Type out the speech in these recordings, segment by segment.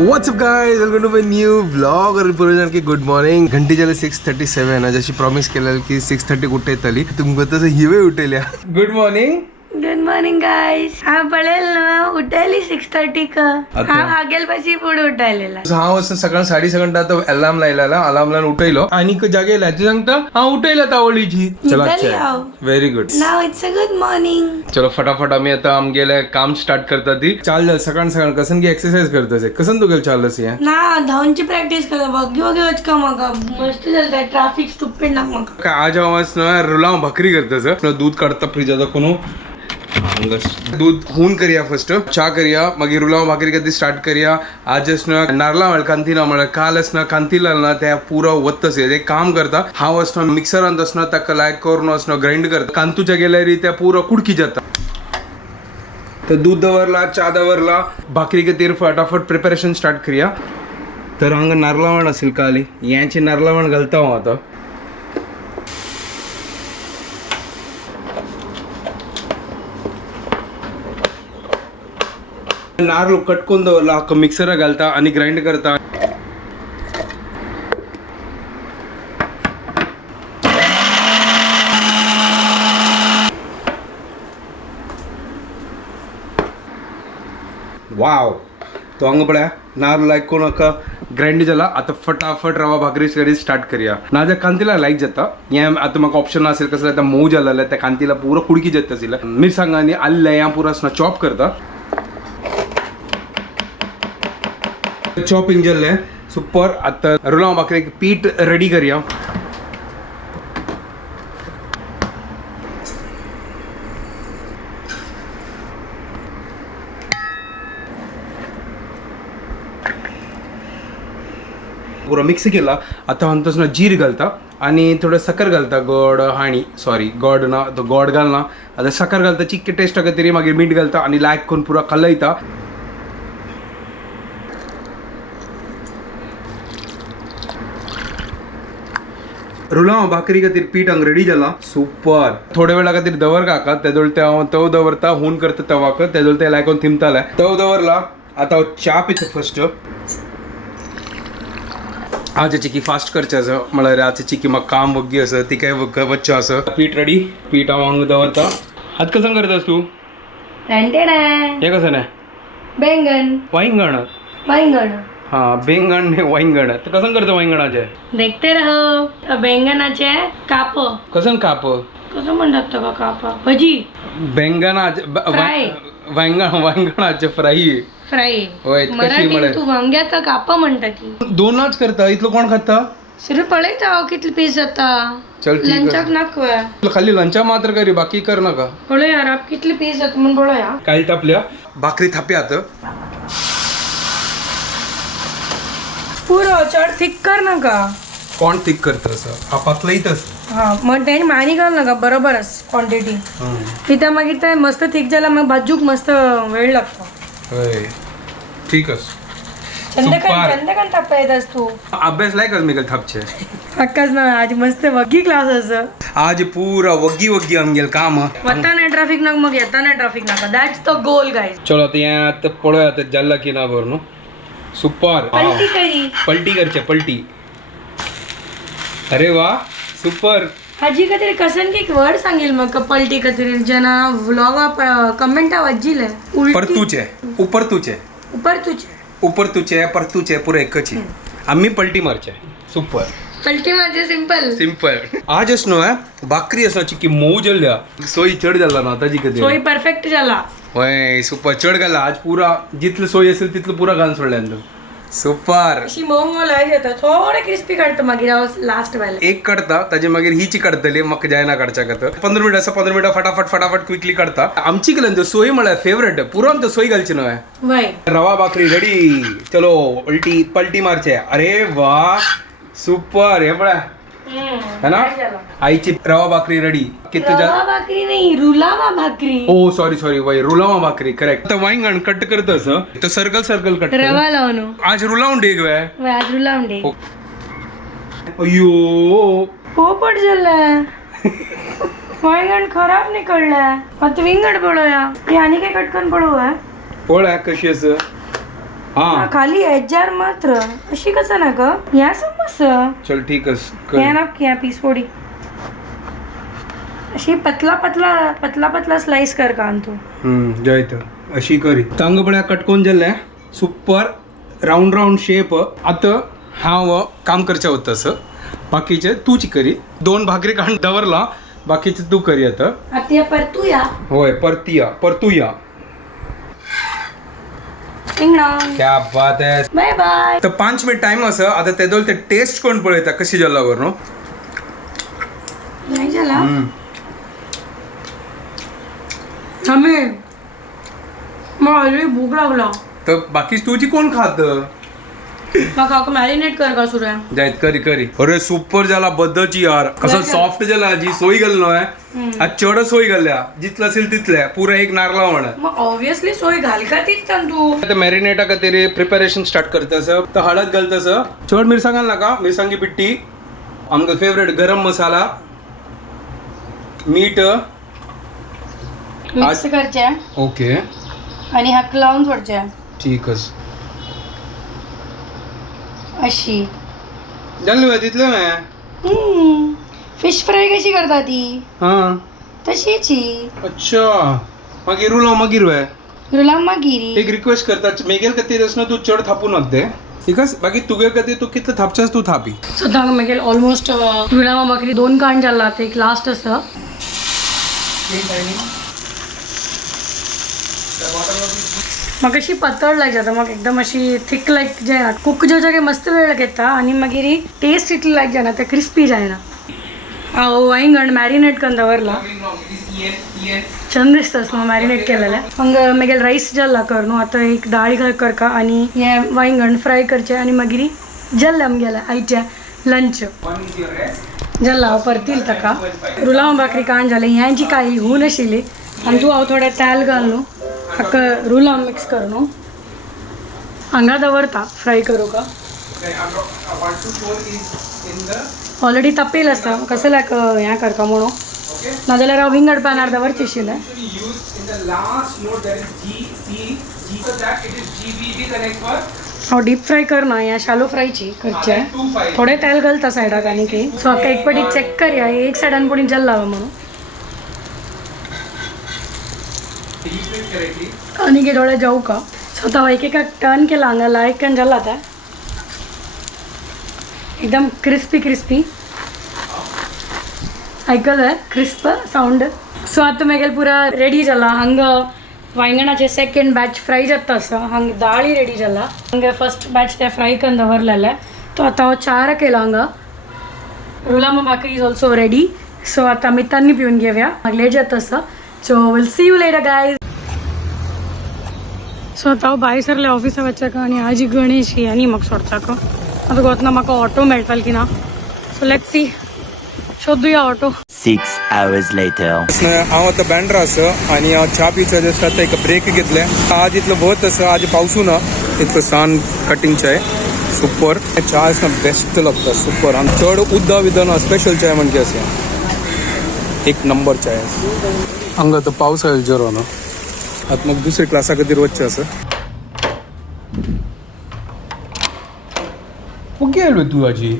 WhatsApp guys, welcome to my new vlog और पूर्ण की गुड मॉर्निंग. घंटी झाले 6:37 जशी प्रॉमिस केलेलं की 6:30 कुठे येतली तुमका तसं हिवे उठेल्या. Good morning. Good morning guys. हा पळेल ना उठायली 6:30 का. हा हागेल पाशी पुढे उठायलेला 6 वाजता सकाळ 7:30 आता अलार्म लायला अलार्म लावून उठयलो आणि जागेला ते सांगता हा उठयला तावळीची. चला very good. Now it's a good morning. चलो फटाफट आम्ही आता आमगेले काम स्टार्ट करता ती चाल सकाळ सकाळ कसन की एक्सरसाइज करतसे कसन तू गेल चाललंस या ना धावूनची प्रॅक्टिस कर वगी वगी वच का मग मस्त झालं ट्रॅफिक स्टुपिड ना मग काय आज आवाज ना रुला भाकरी करतस दूध काढता फ्रीज कोण दूध होऊन करूया फर्स्ट चहा करूया मग रुलाव भाकरी कधी स्टार्ट करूया. आजच ना नारळा म्हण कांतीला म्हण कालच ना कांतीला ना त्या पुरा वत्तस एक काम करता हा असना मिक्सर असना त्या लायक करून असना ग्राइंड करता कांतूच्या गेल्यारी त्या पुरा कुडकी जाता. तर दूध दवरला चहा दवरला भाकरी खातीर फटाफट प्रिपरेशन स्टार्ट करूया. तर हांगा नारळावण असेल काली यांची नारळावण घालता हांव आता. नारळ कटकून दवरला हक्क मिक्सर घालता आणि ग्राइंड करता. वाव तो हांगा पळया नारळ लायकून हक्का ग्राइंड जाला. आता फटाफट रवा भाकरी करी स्टार्ट करूया. नाजा कांतीला लायक जाता हे आता म्हाका ऑप्शन असेल कसं आता मऊ जालेलं त्या कांतीला पुरो कुडकी जाता आशिल्लें. मिरसांग आनी आल्ले या पुरो असना चॉप करता. चॉपिंग जाल्लें सुपर. आता रुलाव भाकरेक पीठ रेडी करूया. पुरा मिक्स केला. आता म्हणतोस ना जीर घालता आणि थोडं साखर घालता गोड हाणी गोड ना तो गोड घाल ना आता साखर घालता चिक्के टेस्ट का तरी मागीर मीठ घालता आणि लायक करून पुरा कलयता. रुलाव भाकरी खातीर पीठ हांगा रेडी जाला. सुपर. थोड्या वेळा खातीर दवर काका तेजोळ तव दवरता हून करता तवाक तेजोळ ते लायकोन थिमताले तव दवरला. आता च्या पिता फर्स्ट आज चिकी फास्ट करचे असं म्हळ्यार आज चिकी म्हाका काम वग्गी असं ती काय वच्चो असं. पीठ रेडी. पीठ हांव हांगा दवरता. आज कसं करतास तू हे कसं नाही बैंगन वांगण हाँ बैंगन ने वांगण तर कसं करता वांगणाचे देखते रहो. बैंगनाचे काप कसं काप कसं म्हणतात का काप भजी बैंगनाचे वांगणाचे फ्राई होय कशी मराठी तू वांग्याचा काप म्हणता की दोनच करता इतलं कोण खाता सिर्फ पळयता कितले पीस जाता. चल ठीक लंचाक नाकवा खाली लंचा मात्र करी बाकी कर नका. पळय यार आप कितले पीस जात म्हणून पळया काही तापल्या भाकरी थाप्यात पुरो चढ थिक कर नका. कोण थिक करता असं हा पातला येतच हा मग त्याने मानी घाल नका बरोबरच क्वांटिटी तिथं मागीर ते मस्त थिक जाला मग भाजूक मस्त वेळ लागतो. होय ठीकच. चंदकान तापता येतास तू अभ्यास लायकच मी थापचे हक्काच ना आज मस्त वग्गी क्लास असं आज पुरा वग्गी आमगेल काम वताना ट्रॅफिक नाक मग येताना ट्रॅफिक नाका. That's the goal guys. चलो आता या आता पळय आता जाल्ला की ना बरं न्हू. सुपर. पलटी करचे पलटी. अरे वा सुपर. हाजी खातीर कसन की वर्ड सांगेल मग पलटी खातीर जना व्लॉग कमेंट वाजिले परतूचे ऊपर तुचे परतूचे पुरे एकच आम्ही पलटी मारचे. सुपर. पलटी मारचे सिंपल. आज असनो भाकरी असो चिकी मऊ जल्ल्या सोयी चढ जाला ना ताजी कधी सोयी परफेक्ट जाला. होय सुपर चढ घाला आज पुरा जितलं सोयी असेल तितलं पुरा घालून सोडल्यान. सुपर. अशी मऊ लायक येता थोडे क्रिस्पी काढतो मागीर लास्ट वेळेला एक काढता ताजे मागीर हिची काढतली मग जायना काढच्या का 15 मिनिटां फटाफट क्विकली काढता. आमची केलं सोयी म्हळ्यार फेवरेट पुरो आमचं सोयी घालची न्हय. रवा भाकरी रेडी. चलो पलटी मारचे. अरे वा सुपर. हे पळा है ना आईची रवा भाकरी रेडी. रवा भाकरी नाही रुलावा भाकरी. ओ सॉरी वय रुलावा भाकरी करेक्ट. आता वांगण कट करत असं तर सर्कल कट रवा लावून आज रुलावून डेग वे आज रुलावून डे. अयो पोपट झाला वांगण खराब निकळलंय आता विंगड पळूया ती आणि काय कटकन पळूया पोळ आहे कशी असं हा खाली ह्याच्यावर मात्र अशी कसं ना ग या समज चल ठीकच या ना या पीस पोडी अशी पतला पतला पतला पतला स्लाइस कर का आणतो जयत अशी करी तांगपळ्या कटकोन जाल्ल्या सुपर राऊंड राऊंड शेप आता हांव काम करचें होतं असं बाकीचे तूच करी 2 भाकरी काढून दवरला बाकीचे तू करी आता आता परतूया होय परतूया क्या बात आहे बाय बाय तर 5 मिनिट टाइम असं आता तेदोल ते टेस्ट कोण पळयता कशी जाला वर न्हू नाही झाला आम्ही मला ऑलरेडी भूक लागला तर बाकी तुझी कोण खात मग मॅरिनेट कर का सुरू आहे जायत करी अरे सुपर जाला बद्दची यार कसं सॉफ्ट जाला जी सोय गेलो न्हय आज चड सोय गेल्या जितलं असेल तितल्या पुरा एक नारळा म्हणा मग ऑब्विसली सोय घाल का तीच तू आता मॅरिनेटा खातीर प्रिपरेशन स्टार्ट करतस तर हळद घालतस चड मिरसांग घाल नाका मिरसांगी पिट्टी आमचो फेवरेट गरम मसाला मीठ मिक्स करचे ओके आणि हाक लावून सोडचे ठीकच अशी जाल्ले तितले मॅ फिश फ्राय कशी करता ती हा तशीची अच्छा मागीर उलो मागीर वे रुला मागिरी एक रिक्वेस्ट करता मेगेल खातीर असं तू चड थापू नकते ठीकच बाकी तुगे खातीर तू कितले थापचास तू थापी सद्दां मागीर ऑलमोस्ट रुला मागरी 2 काण जाल्ला ते एक लास्ट आसा म्हाका अशी पातळ लायक जाता म्हाका एकदम अशी थिक लायक जायना कुक जेवच्याक मस्त वेळ घेता आनी मागीर टेस्ट इतली लायक जायना ते क्रिस्पी जायना हांव वांगण मॅरिनेट करून दवरला छंद दिसतास मग मॅरिनेट केलेले मग मागीर राईस जाल्ला कर न्हू आतां एक डाळ करका आनी हें वांगण फ्राय करचें आनी मागीर जाल्लें आमगेलें आयचें लंच जाल्ला हांव परतील ताका रुलां भाकरी काण जालें हें जी काळी हून आशिल्ली आनी तूं हांव थोडें तेल घाल न्हू हाका रुलां मिक्स कर न्हू हांगा दवरता फ्राय करूं का ऑलरेडी तपेल आसा कसं लायक हें करता म्हणून नाजाल्यार हांव विंगड पॅनार दवरचें आशिल्लें हांव डीप फ्राय करना हें शालो फ्रायची करचें थोडें तेल घालता सायडाक आनी की सो हाका एक पाटी चॅक करया एक सायडान पुणी जाल्ला म्हणून आनी की थोडें जावं का सो तो एक एक टर्न केला हांगा लायक जाल्ला आतां एकदम क्रिस्पी आयकलं क्रिस्प साऊंड सो आतां मागीर पुरा रेडी जाला हांगा वांगणाचे सेकंड बॅच फ्राय जाता आसा हांगा दाळी रेडी जाला हांगा फर्स्ट बॅच ते फ्राय करून दवरलेले तो आतां हांव चार केला हांगा रुलामा भाकरी इज ऑल्सो रेडी सो आतां आमी तन्नी पिवन घेवया लेट जाता आसा so will see you later guys so आतां हांव भायर सरलें ऑफिसा वचचाक आनी आजी गणेश ही आनी म्हाका सोडचाक आतां वतना म्हाका ऑटो मेळटलो की ना सो लेट्स सी शोधूया ऑटो 6 hours later. हांव आतां बँड्रा आसा आनी हांव च्या पिवचो जस्ट आतां एक ब्रेक घेतले आज इतलो वत आसा आज पावसू ना इतलो सान कटिंग चाय सुपर चाय ना बेस्ट लागता सुपर आनी चड उद्दा विदा ना स्पेशल चाय म्हणजे असे एक नंबर चाय हांगा आतां पावस आयलो जरो ना आतां म्हाका दुसरे क्लासा खातीर वचचें आसा ओके आयलो तूं आजी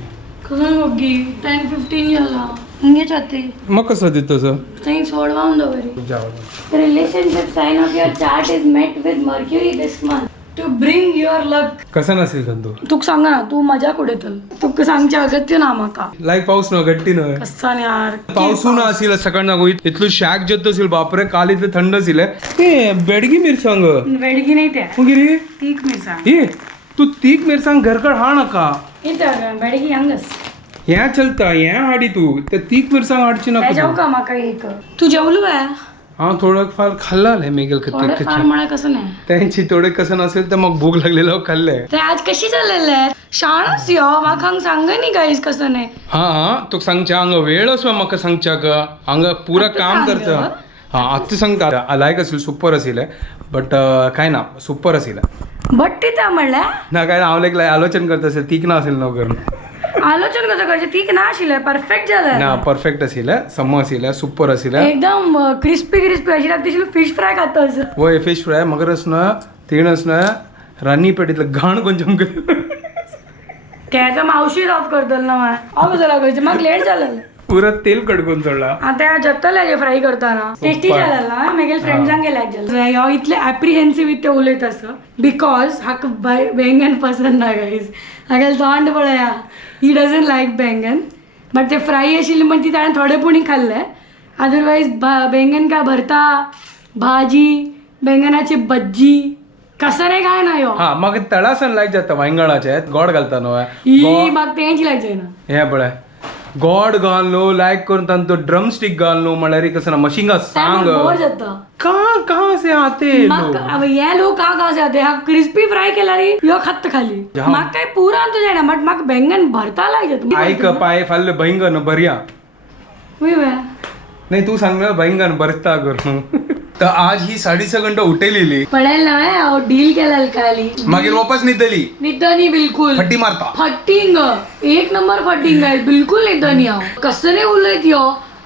खंय मोगी 10:15 जाला हिंगे छाती म्हाका कसो दिता तसो थंय सोडवावन दवरी relationship sign of your chart is met with Mercury this month to bring your luck कसा नासील तू तुका सांगा ना तू मजा उडयतल तुका सांगचे अगत्य ना म्हाका लायक पावस ना गट्टी न्हय कसा यार पावसू ना आशिल्लो सकाळ ना इतलो शॅक जेत आशिल्लो बापरे काल इतले थंड आशिल्ले ए बेडगी मिरसांग वेडगी नाही ते मगिरी तीक मिरसांग ए तू तीक मिरसांग घरकड हा नका इथं बेडगी हंगस हें चलता हें हाडी तू ते तीक मिरसांग हाडची काय नका जाऊ का म्हाका एक तू जेवलो काय हांव थोडं फार खाल्लाले मेगेल थोडं फार खातीर म्हणा कसं नाही त्यांची थोडे कसं नसेल तर मग भूक लागलेलो खाल्ले ते आज कशी चाललेले शाळाच यो म्हाका हांग सांग नी गाईज कसं नाही हा तुका सांगच्या हांगा वेळ असो म्हाका सांगच्याक हांगा पुरा काम सांग. करता हा आतां सांगता लायक आशिल्लें सुपर आशिल्लें बट काय ना सुपर आशिल्लें बट ती त्या म्हणल्या ना काय हांव लायक आलोचन करता असेल तीक ना असेल नो करून आलोचन कसं करचे तीक ना आशिल्लें परफेक्ट जालें ना परफेक्ट आशिल्लें सम आशिल्लें सुपर आशिल्लें एकदम क्रिस्पी अशी लागता फिश फ्राय खातास वय फिश फ्राय मगर असना तीण रानी पेटीतलं घाण कोणचें त्याचा मावशी ऑफ करतलो ना हांव कसो लागोयचें म्हाका लेट जालें पुरा तेल कडकून सोडला आता जत्तले फ्राय करताना टेस्टी जालें मागीर फ्रेंड्सांक गेल्याक हांव इतलें एप्रिहेन्सीव इतलें उलयत आसा बिकॉज हाका बेंगन पसंद ना गायज हागेलें तोंड पळया ही डजंट लायक बेंगन बट ते फ्राय आशिल्ली म्हणून ती ताणें थोडेपणी खाल्लें अदरवायज बेंगन का भरता भाजी बेंगनाची भज्जी कसं रे काय ना यो हा म्हाका तळासन लायक जाता वांयगणाचे गोड घालता न्हू ही म्हाका तेंची लायक जायना हे पळय गोड घालनो लायक करून तान तो ड्रम स्टिक घालनो म्हळ्यार कसं ना मशिंगा सांग बोर जाता कहाँ से आते लोग? अब ये लोग कहाँ से आते हैं क्रिस्पी फ्राय केला रे यो खत्त खाली म्हाका काय पुरा तो जायना बट म्हाका बेंगन भरता लायक जाता ऐक पाय फाल्ले बैंगन भरया नाही तू सांगलं बैंगन भरता करून तर आज ही 6:30 घंटा उठेलेली पडेल ना हांव डील केला खाली मागीर वापस न्हिदली न्हिदनी बिलकुल फट्टी मारता फटिंग एक नंबर फटिंग आहे बिलकुल न्हिदनी हांव कसं नाही उलयत यो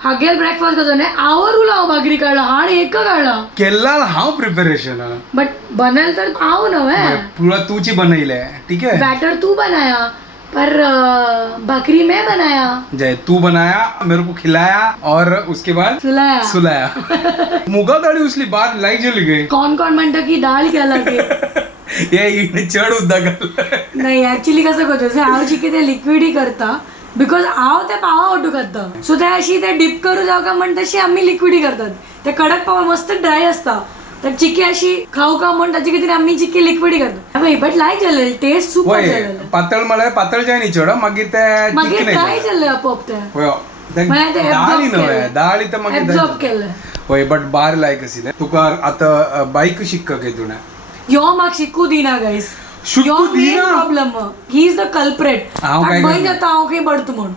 हागेल ब्रेकफास्ट कसं नाही आवर उला हांव भाकरी काढला हाण एक काढला केला हांव प्रिपरेशन बट बनल तर हांव नव्हे पूरा तूची बनैले ठीक है बैटर तू बनाया पर बकरी मैं बनाया जय तू बनाया मेरे को खिलाया और उसके बाद सुलाया सुलाया मुगा दाढी उसली बाद लाईक जेली गई कोण कोण म्हणतं की डाळ केला ते ये इकडे चढ उद्दा घाल नाही ऍक्च्युली कसं करतो हांव चिकी ते लिक्विडी करता बिकॉज हांव ते पावा ओटू करता सो ते अशी ते डिप करू जाऊ का म्हण तशी आम्ही लिक्विडी करतात ते कडक पावा मस्त ड्राय असता तर चिकी अशी खाऊ का म्हण ताची कितें आम्ही चिकी लिक्विडी करतो बट लायक जालें टेस्ट सुपर जालें पातळ म्हळ्यार पातळ जाय न्ही चड मागीर ते मागीर ड्राय जालें आपोआप ते दाळी न्हय दाळी तर मागीर एब्झॉर्ब केलें होय बट बार लायक आशिल्लें तुका आतां बायक शिकका काय तुणे यो म्हाका शिकू दिना गायस शिकू दिना problem he is the culprit हांव काय भंय जाता हांव खंय पडतो म्हण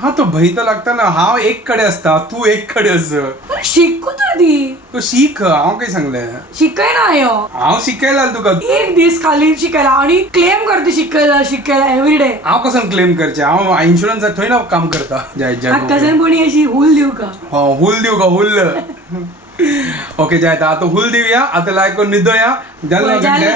हा तो भंय तर लागता ना हांव एक कडेन असता तू एक कडेन आस शिकू तर दी तू शिक हांव काय सांगलें शिकय ना यो हांव शिकयला तुका एक दीस खाली शिकायला आणि क्लेम करते शिकायला एव्हरीडे हांव कसं क्लेम करचें हांव इन्शुरन्साक थंय ना काम करता जय जय कजन कोणी अशी हूल दिव का हुल दिवू का हुल ओके जय आता हुल दिवया आता लायक करून न्हिदोया जालें जालें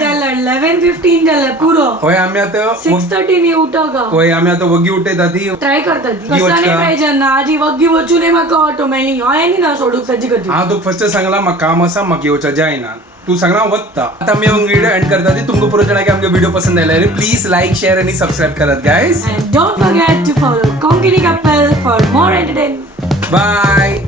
11:15 जालें पुरो होय आमी आतां 6:30 नी उठो का होय आमी आतां वगी उठयता ती ट्राय करतात कसं नाही पाहिजे ना आजी वग्गी वचून म्हाका ऑटोमॅटिक हांवें ना सोडूक ताची गती हांव तुका फर्स्ट सांगला म्हाका काम आसा म्हाका येवचें जायना तू सांगना वत्ता आता आमी व्हिडिओ एंड करता ती तुमकां पुरो जाणां की आमकां व्हिडिओ पसंद आयला प्लीज लाईक शेअर आणि सबस्क्राईब करात guys and don't forget to follow Konkini Couple for more entertainment. Bye